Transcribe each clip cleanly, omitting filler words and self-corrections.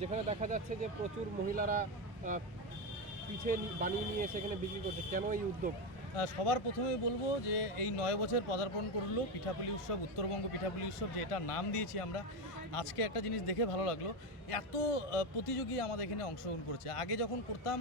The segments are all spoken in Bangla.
যেখানে দেখা যাচ্ছে যে প্রচুর মহিলারা পিঠে বানিয়ে নিয়ে সেখানে বিক্রি করছে, কেন এই উদ্যোগ? সবার প্রথমে বলবো যে এই 9 বছর পদার্পণ করলো পিঠাপুলি উৎসব, উত্তরবঙ্গ পিঠাপুলি উৎসব, যে এটা নাম দিয়েছি আমরা। আজকে একটা জিনিস দেখে ভালো লাগলো, এত প্রতিযোগী আমাদের এখানে অংশগ্রহণ করেছে। আগে যখন করতাম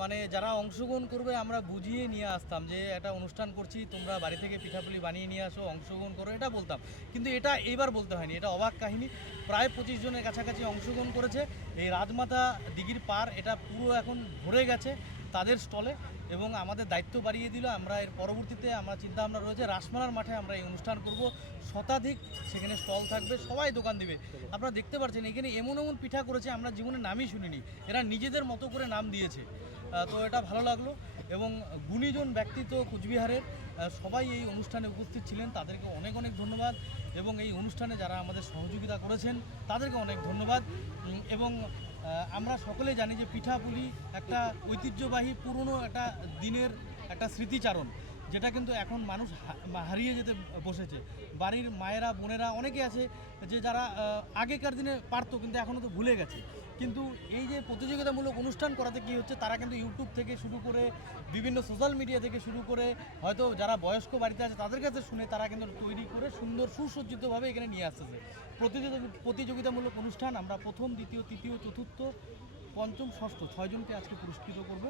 মানে যারা অংশগ্রহণ করবে আমরা বুঝিয়ে নিয়ে আসতাম যে একটা অনুষ্ঠান করছি, তোমরা বাড়ি থেকে পিঠাপুলি বানিয়ে নিয়ে আসো, অংশগ্রহণ করো, এটা বলতাম। কিন্তু এটা এইবার বলতে হয়নি, এটা অবাক কাহিনী। প্রায় 25 জনের কাছাকাছি অংশগ্রহণ করেছে। এই রাজমাতা দিঘির পার এটা পুরো এখন ভরে গেছে তাদের স্টলে, এবং আমাদের দায়িত্ব বাড়িয়ে দিল। আমরা এর পরবর্তীতে আমরা চিন্তাভাবনা রয়েছে রাসমেলার মাঠে আমরা এই অনুষ্ঠান করব, শতাধিক সেখানে স্টল থাকবে, সবাই দোকান দিবে। আপনারা দেখতে পাচ্ছেন এখানে এমন এমন পিঠা করেছে আমরা জীবনে নামই শুনিনি, এরা নিজেদের মতো করে নাম দিয়েছে। তো এটা ভালো লাগলো। এবং গুণীজন ব্যক্তিত্ব কুচবিহারের সবাই এই অনুষ্ঠানে উপস্থিত ছিলেন, তাদেরকে অনেক অনেক ধন্যবাদ। এবং এই অনুষ্ঠানে যারা আমাদের সহযোগিতা করেছেন তাদেরকে অনেক ধন্যবাদ। এবং আমরা সকলে জানি যে পিঠাপুলি একটা ঐতিহ্যবাহী পুরনো একটা দিনের একটা স্মৃতিচারণ, যেটা কিন্তু এখন মানুষ হারিয়ে যেতে বসেছে। বাড়ির মায়েরা বোনেরা অনেকে আছে যে যারা আগেকার দিনে পারতো কিন্তু এখনও তো ভুলে গেছে। কিন্তু এই যে প্রতিযোগিতামূলক অনুষ্ঠান করাতে কী হচ্ছে, তারা কিন্তু ইউটিউব থেকে শুরু করে বিভিন্ন সোশ্যাল মিডিয়া থেকে শুরু করে হয়তো যারা বয়স্ক বাড়িতে আছে তাদের কাছে শুনে তারা কিন্তু তৈরি করে সুন্দর সুসজ্জিতভাবে এখানে নিয়ে আসতেছে। প্রতিযোগিতামূলক অনুষ্ঠান আমরা প্রথম, দ্বিতীয়, তৃতীয়, চতুর্থ, পঞ্চম, ষষ্ঠ 6 জনকে আজকে পুরস্কৃত করব।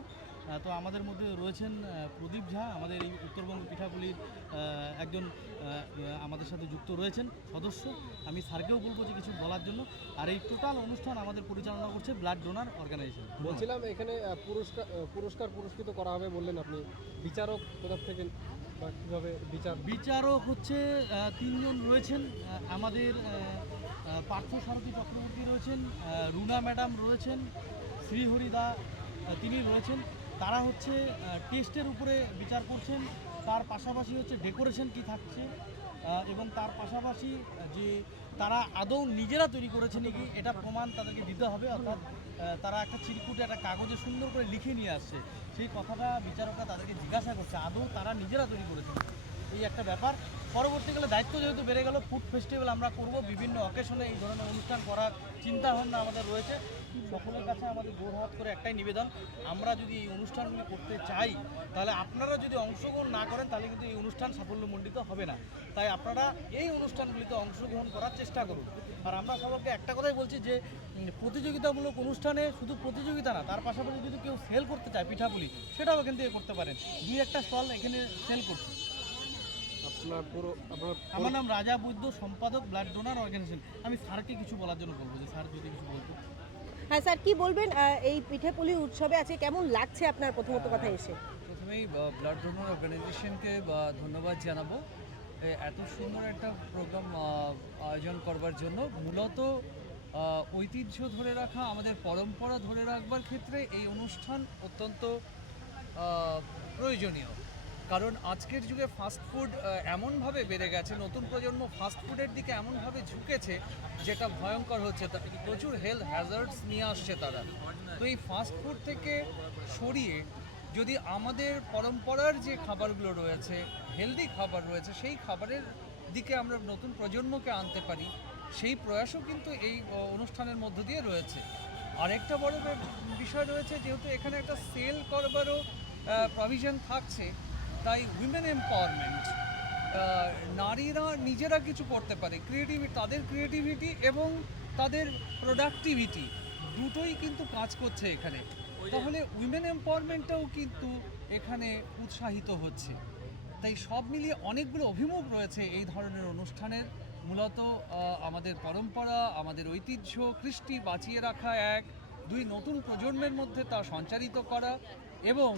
তো আমাদের মধ্যে রয়েছেন প্রদীপ ঝা, আমাদের এই উত্তরবঙ্গ পিঠাপুলির একজন আমাদের সাথে যুক্ত রয়েছেন সদস্য। আমি স্যারকেও বলবো যে কিছু বলার জন্য। আর এই টোটাল অনুষ্ঠান আমাদের পরিচালনা করছে ব্লাড ডোনার অর্গানাইজেশন। বলছিলাম এখানে পুরস্কৃত করা হবে বললেন আপনি, বিচারক কোথা থেকে বা কীভাবে বিচারক হচ্ছে 3 জন রয়েছেন। আমাদের পার্থ সারথী চক্রবর্তী রয়েছেন, রুনা ম্যাডাম রয়েছেন, শ্রীহরিদা তিনি রয়েছেন। তারা হচ্ছে টেস্টের উপরে বিচার করছেন। তার পাশাপাশি হচ্ছে ডেকোরেশন কি থাকছে, এবং তার পাশাপাশি যে তারা আদৌ নিজেরা তৈরি করেছে নাকি এটা প্রমাণ তাদেরকে দিতে হবে। অর্থাৎ তারা একটা চিরকুটে একটা কাগজে সুন্দর করে লিখে নিয়ে আসছে, সেই কথাটা বিচারকরা তাদেরকে জিজ্ঞাসা করছে আদৌ তারা নিজেরা তৈরি করেছে। এই একটা ব্যাপার। পরবর্তীকালে দায়িত্ব যেহেতু বেড়ে গেল, ফুড ফেস্টিভ্যাল আমরা করব, বিভিন্ন অকেশনে এই ধরনের অনুষ্ঠান করার চিন্তাভাবনা আমাদের রয়েছে। সকলের কাছে আমাদের জোরহাত করে একটাই নিবেদন, আমরা যদি এই অনুষ্ঠানগুলি করতে চাই তাহলে আপনারা যদি অংশগ্রহণ না করেন তাহলে কিন্তু এই অনুষ্ঠান সাফল্যমণ্ডিত হবে না। তাই আপনারা এই অনুষ্ঠানগুলিতে অংশগ্রহণ করার চেষ্টা করুন। আর আমরা সবাইকে একটা কথাই বলছি যে প্রতিযোগিতামূলক অনুষ্ঠানে শুধু প্রতিযোগিতা না, তার পাশাপাশি যদি কেউ সেল করতে চায় পিঠাপুলি, সেটাও এখান থেকে করতে পারেন। 2-1টা স্টল এখানে সেল করছে। আমার নাম রাজা বৈদ্য, সম্পাদক ব্লাড ডোনার অর্গানাইজেশন। আমি স্যারকে কিছু বলার জন্য বলবো, যে স্যার যদি কিছু বলতো। হ্যাঁ স্যার, কি বলবেন এই পিঠেপুলি উৎসবে আছে, কেমন লাগছে আপনার প্রথমত কথা এসে? প্রথমেই ব্লাড ডোনার অর্গানাইজেশনকে ধন্যবাদ জানাবো এত সুন্দর একটা প্রোগ্রাম আয়োজন করবার জন্য। মূলত ঐতিহ্য ধরে রাখা, আমাদের পরম্পরা ধরে রাখবার ক্ষেত্রে এই অনুষ্ঠান অত্যন্ত প্রয়োজনীয়। কারণ আজকের যুগে ফাস্টফুড এমনভাবে বেড়ে গেছে, নতুন প্রজন্ম ফাস্টফুডের দিকে এমনভাবে ঝুঁকেছে যেটা ভয়ঙ্কর হচ্ছে। প্রচুর হেলথ হ্যাজার্ডস নিয়ে আসছে তারা। তো এই ফাস্টফুড থেকে সরিয়ে যদি আমাদের পরম্পরার যে খাবারগুলো রয়েছে, হেলদি খাবার রয়েছে, সেই খাবারের দিকে আমরা নতুন প্রজন্মকে আনতে পারি, সেই প্রয়াসও কিন্তু এই অনুষ্ঠানের মধ্য দিয়ে রয়েছে। আরেকটা বড় বিষয় রয়েছে, যেহেতু এখানে একটা সেল করবারও প্রভিশন থাকছে, তাই উইমেন এম্পাওয়ারমেন্ট, নারীরা নিজেরা কিছু করতে পারে, তাদের ক্রিয়েটিভিটি এবং তাদের প্রোডাক্টিভিটি দুটোই কিন্তু কাজ করছে এখানে। তাহলে উইমেন এম্পাওয়ারমেন্টটাও কিন্তু এখানে উৎসাহিত হচ্ছে। তাই সব মিলিয়ে অনেকগুলো অভিমুখ রয়েছে এই ধরনের অনুষ্ঠানের। মূলত আমাদের পরম্পরা, আমাদের ঐতিহ্য, কৃষ্টি বাঁচিয়ে রাখা, 1-2 নতুন প্রজন্মের মধ্যে তা সঞ্চারিত করা, এবং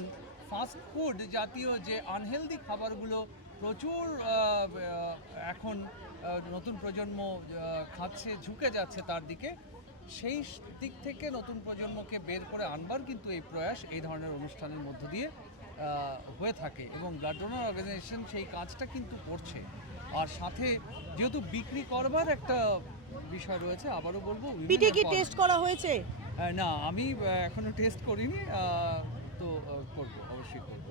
ফাস্টফুড জাতীয় যে আনহেলদি খাবারগুলো প্রচুর এখন নতুন প্রজন্ম খাচ্ছে, ঝুঁকে যাচ্ছে তার দিকে, সেই দিক থেকে নতুন প্রজন্মকে বের করে আনবার কিন্তু এই প্রয়াস এই ধরনের অনুষ্ঠানের মধ্য দিয়ে হয়ে থাকে। এবং ব্লাড ডোনার অর্গানাইজেশন সেই কাজটা কিন্তু করছে। আর সাথে যেহেতু বিক্রি করবার একটা বিষয় রয়েছে, আবারও বলবো, পিঠে কি টেস্ট করা হয়েছে? না, আমি এখনো টেস্ট করিনি, তো করবো, অবশ্যই করবো।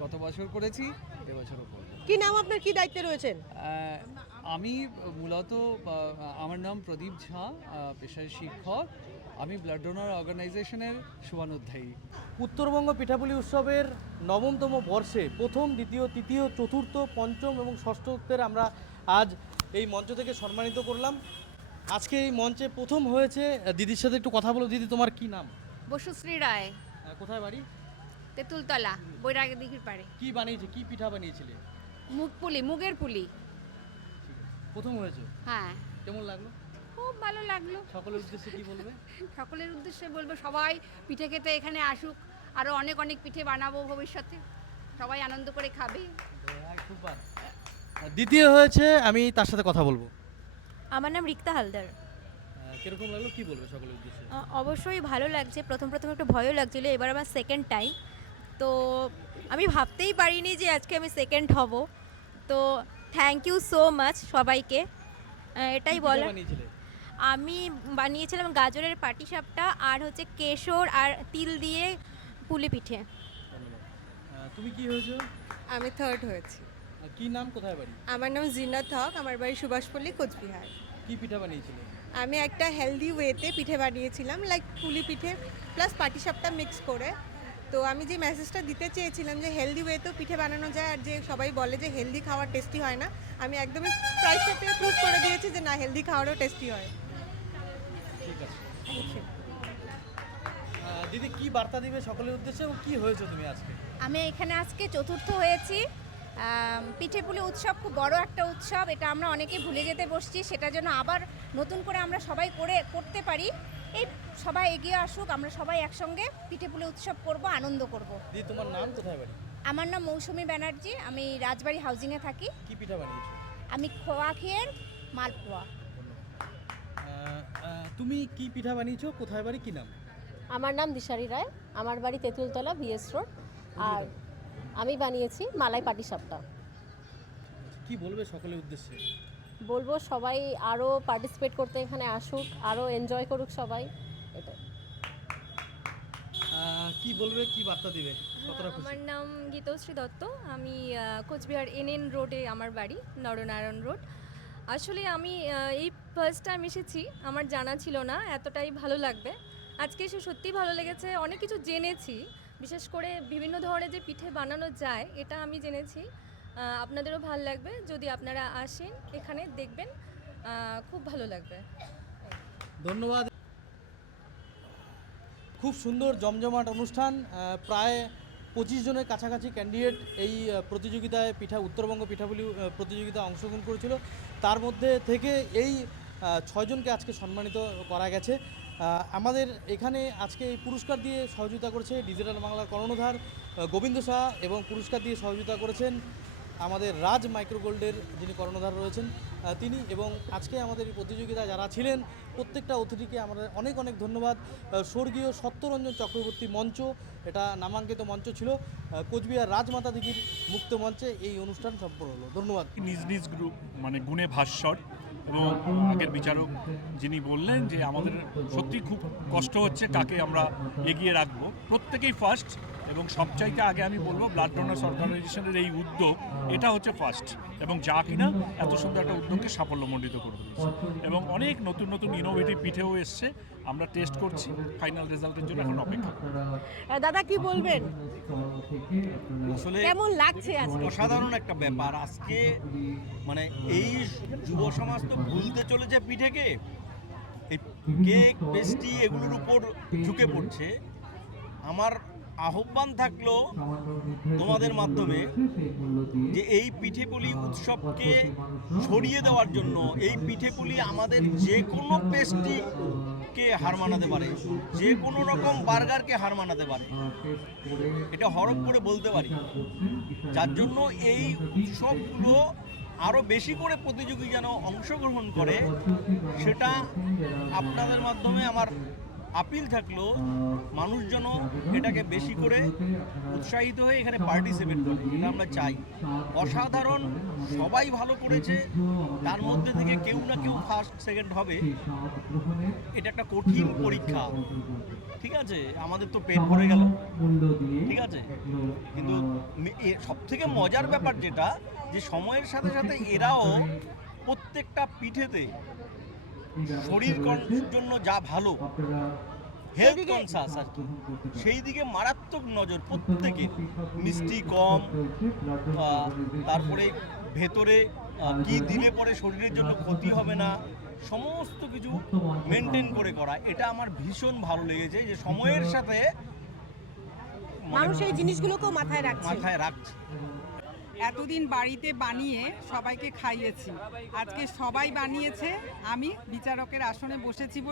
গত বছর করেছি, এবছরও করবো। কি নাম আপনার, কি দায়িত্বে রয়েছেন? আমি মূলত আমার নাম প্রদীপ ঝা, পেশায় শিক্ষক। আমি ব্লাড ডোনার অর্গানাইজেশনের শুভানুধ্যায়ী। উত্তরবঙ্গ পিঠাপুলি উৎসবের 9তম বর্ষে প্রথম, দ্বিতীয়, তৃতীয়, চতুর্থ, পঞ্চম এবং ষষ্ঠদের আমরা আজ এই মঞ্চ থেকে সম্মানিত করলাম। আজকে এই মঞ্চে প্রথম হয়েছে দিদির সাথে একটু কথা বলো। দিদি, তোমার কি নাম? বসুশ্রী রায়, কোথায় বাড়ি? তেঁতুলতলা, বৈরাগী দিঘির পাড়ে। কি বানিয়েছে, কি পিঠা বানিয়েছিলে? মুগের পুলি। প্রথম হয়েছে, হ্যাঁ, কেমন লাগলো? খুব ভালো লাগলো। সকলের উদ্দেশ্যে কি বলবে? সকলের উদ্দেশ্যে বলবো সবাই পিঠে খেতে এখানে আসুক, আরও অনেক অনেক পিঠে বানাবো ভবিষ্যতে, সবাই আনন্দ করে খাবে। সুপার। দ্বিতীয় হয়েছে, আমি তার সাথে কথা বলবো। আমার নাম রিক্তা হালদার। কিরকম লাগলো, কি বলবে সকলের উদ্দেশ্যে? অবশ্যই ভালো লাগছে। প্রথম একটু ভয়ও লাগছিল, এবার আমার সেকেন্ড টাইম। তো আমি ভাবতেই পারিনি যে আজকে আমি সেকেন্ড হব। তো থ্যাংক ইউ সো মাচ সবাইকে। এটাই কি পিঠা বলার। বানিয়েছিলে? আমি বানিয়েছিলাম গাজরের পাটিসাপটা আর হচ্ছে কেশর আর তিল দিয়ে পুলি পিঠে। ধন্যবাদ। তুমি কি হয়েছো? আমি থার্ড হয়েছি। কি নাম, কোথায় বাড়ি? আমার নাম জিনাত হক, আমার বাড়ি সুভাষপল্লী, কোচবিহার। কি পিঠা বানিয়েছিলে? আমি একটা হেলদি ওয়েতে পিঠে বানিয়েছিলাম, লাইক পুলি পিঠে প্লাস পাটিসাপটা মিক্স করে। তো আমি যে মেসেজটা দিতে চেয়েছিলাম যে হেলদি ওয়েতেও পিঠে বানানো যায়, আর যে সবাই বলে যে হেলদি খাওয়ার টেস্টি হয় না, আমি একদমই প্রাইসটা পেয়ে প্রুভ করে দিয়েছি যে না, হেলদি খাওয়ারও টেস্টি হয়। ঠিক আছে, দিদি কি বার্তা দিবে সকলের উদ্দেশ্যে এবং কি হয়েছে তুমি আজকে? আমি এখানে আজকে চতুর্থ হয়েছি। পিঠেপুলি উৎসব খুব বড় একটা উৎসব, এটা আমরা অনেকে ভুলে যেতে বসছি, সেটা যেন আবার নতুন করে আমরা সবাই করতে পারি। এই সবাই এগিয়ে আসুক, আমরা সবাই একসঙ্গে পিঠেপুলি উৎসব করব, আনন্দ করব। দিদি, তোমার নাম, কোথায় বাড়ি? আমার নাম মৌসুমী ব্যানার্জি, আমি রাজবাড়ি হাউজিংয়ে থাকি। কি পিঠা বানিয়েছো? আমি খোয়া খেয়ের মালপোয়া। তুমি কি পিঠা বানিয়েছো, কোথায় বাড়ি, কি নাম? আমার নাম দিশারি রায়, আমার বাড়ি তেঁতুলতলা, বিএস রোড। আর আমি বানিয়েছি মালাই পাটিসাপটা। কি বলবে সকলের উদ্দেশ্যে? বলবো সবাই আরও পার্টিসিপেট করতে এখানে আসুক, আরও এনজয় করুক সবাই, এটা। কি বলবে, কি বার্তা দিবে, কতটা খুশি? আমার নাম গীতশ্রী দত্ত, আমি কোচবিহার এনএন রোডে আমার বাড়ি, নরনারায়ণ রোড। আসলে আমি এই ফার্স্ট টাইম এসেছি, আমার জানা ছিল না এতটাই ভালো লাগবে। আজকে এসে সত্যিই ভালো লেগেছে, অনেক কিছু জেনেছি, বিশেষ করে বিভিন্ন ধরনের যে পিঠে বানানো যায় এটা আমি জেনেছি। আপনাদেরও ভালো লাগবে যদি আপনারা আসেন, এখানে দেখবেন, খুব ভালো লাগবে। ধন্যবাদ। খুব সুন্দর জমজমাট অনুষ্ঠান। প্রায় 25 জনের কাছাকাছি ক্যান্ডিডেট এই প্রতিযোগিতায় উত্তরবঙ্গ পিঠাপুলি প্রতিযোগিতায় অংশগ্রহণ করেছিল। তার মধ্যে থেকে এই 6 জনকে আজকে সম্মানিত করা গেছে। আমাদের এখানে আজকে এই পুরস্কার দিয়ে সহযোগিতা করেছে ডিজিটাল বাংলার কর্ণধার গোবিন্দ শাহ, এবং পুরস্কার দিয়ে সহযোগিতা করেছেন আমাদের রাজ মাইক্রোগোল্ডের যিনি কর্ণধার রয়েছেন তিনি। এবং আজকে আমাদের এই প্রতিযোগিতায় যারা ছিলেন প্রত্যেকটা অতিথিকে আমাদের অনেক অনেক ধন্যবাদ। স্বর্গীয় সত্যরঞ্জন চক্রবর্তী মঞ্চ, এটা নামাঙ্কিত মঞ্চ ছিল। কোচবিহার রাজমাতা দিঘির মুক্ত মঞ্চে এই অনুষ্ঠান সম্পন্ন হলো। ধন্যবাদ। নিজ নিজ গ্রুপ মানে গুণে ভাস্বর, এবং আগের বিচারক যিনি বললেন যে আমাদের সত্যি খুব কষ্ট হচ্ছে কাকে আমরা এগিয়ে রাখবো, প্রত্যেকেই ফার্স্ট। এবং সবচাইতে আগে আমি বলবো ব্লাড ডোনার্স অর্গানাইজেশনের এই উদ্যোগ, এটা হচ্ছে ফার্স্ট, এবং যা কিনা এত সুন্দর একটা উদ্যোগকে সাফল্যমণ্ডিত করে দিয়েছে। এবং অনেক নতুন নতুন ইনোভেটিভ পিঠেও এসছে, আমরা টেস্ট করছি, ফাইনাল রেজাল্টের জন্য এখন অপেক্ষা। দাদা কি বলবেন, আসলে কেমন লাগছে আজকে? অসাধারণ একটা ব্যাপার আজকে, মানে এই যুব সমাজ তো ভুলতে চলেছে পিঠেকে, এই কেক পেস্ট্রি এগুলোর উপর ঝুঁকে পড়ছে। আমার আহ্বান থাকলো তোমাদের মাধ্যমে যে এই পিঠেপুলি উৎসবকে ছড়িয়ে দেওয়ার জন্য, এই পিঠেপুলি আমাদের যে কোনো পেস্ট্রিকে হার মানাতে পারে, যে কোনো রকম বার্গারকে হার মানাতে পারে, এটা হরফ করে বলতে পারি। যার জন্য এই উৎসবগুলো আরও বেশি করে প্রতিযোগী যেন অংশগ্রহণ করে, সেটা আপনাদের মাধ্যমে আমার আপিল থাকলো, মানুষ যেন এটাকে বেশি করে উৎসাহিত হয়ে এখানে পার্টিসিপেট করে, এটা আমরা চাই। অসাধারণ, সবাই ভালো করেছে, তার মধ্যে থেকে কেউ না কেউ ফার্স্ট সেকেন্ড হবে। এটা একটা কঠিন পরীক্ষা, ঠিক আছে, আমাদের তো পেট ভরে গেল, ঠিক আছে, কিন্তু সব থেকে মজার ব্যাপার যেটা, যে সময়ের সাথে সাথে এরাও প্রত্যেকটা পিঠেতে শরীর জন্য যা ভালো, হেলথ কনসাস আর কি, সেই দিকে মারাত্মক নজর প্রত্যেকে। মিষ্টি কম, তারপরে ভেতরে কি দিলে পরে শরীরের জন্য ক্ষতি হবে না, সমস্ত কিছু মেনটেন করে করা, এটা আমার ভীষণ ভালো লেগেছে। যে সময়ের সাথে মানুষ এই জিনিসগুলোকেও মাথায় রাখছে। এতদিন বাড়িতে বানিয়ে সবাইকে খাইয়েছি, আজকে সবাই বানিয়েছে, আমি বিচারকের আসনে বসেছি বলে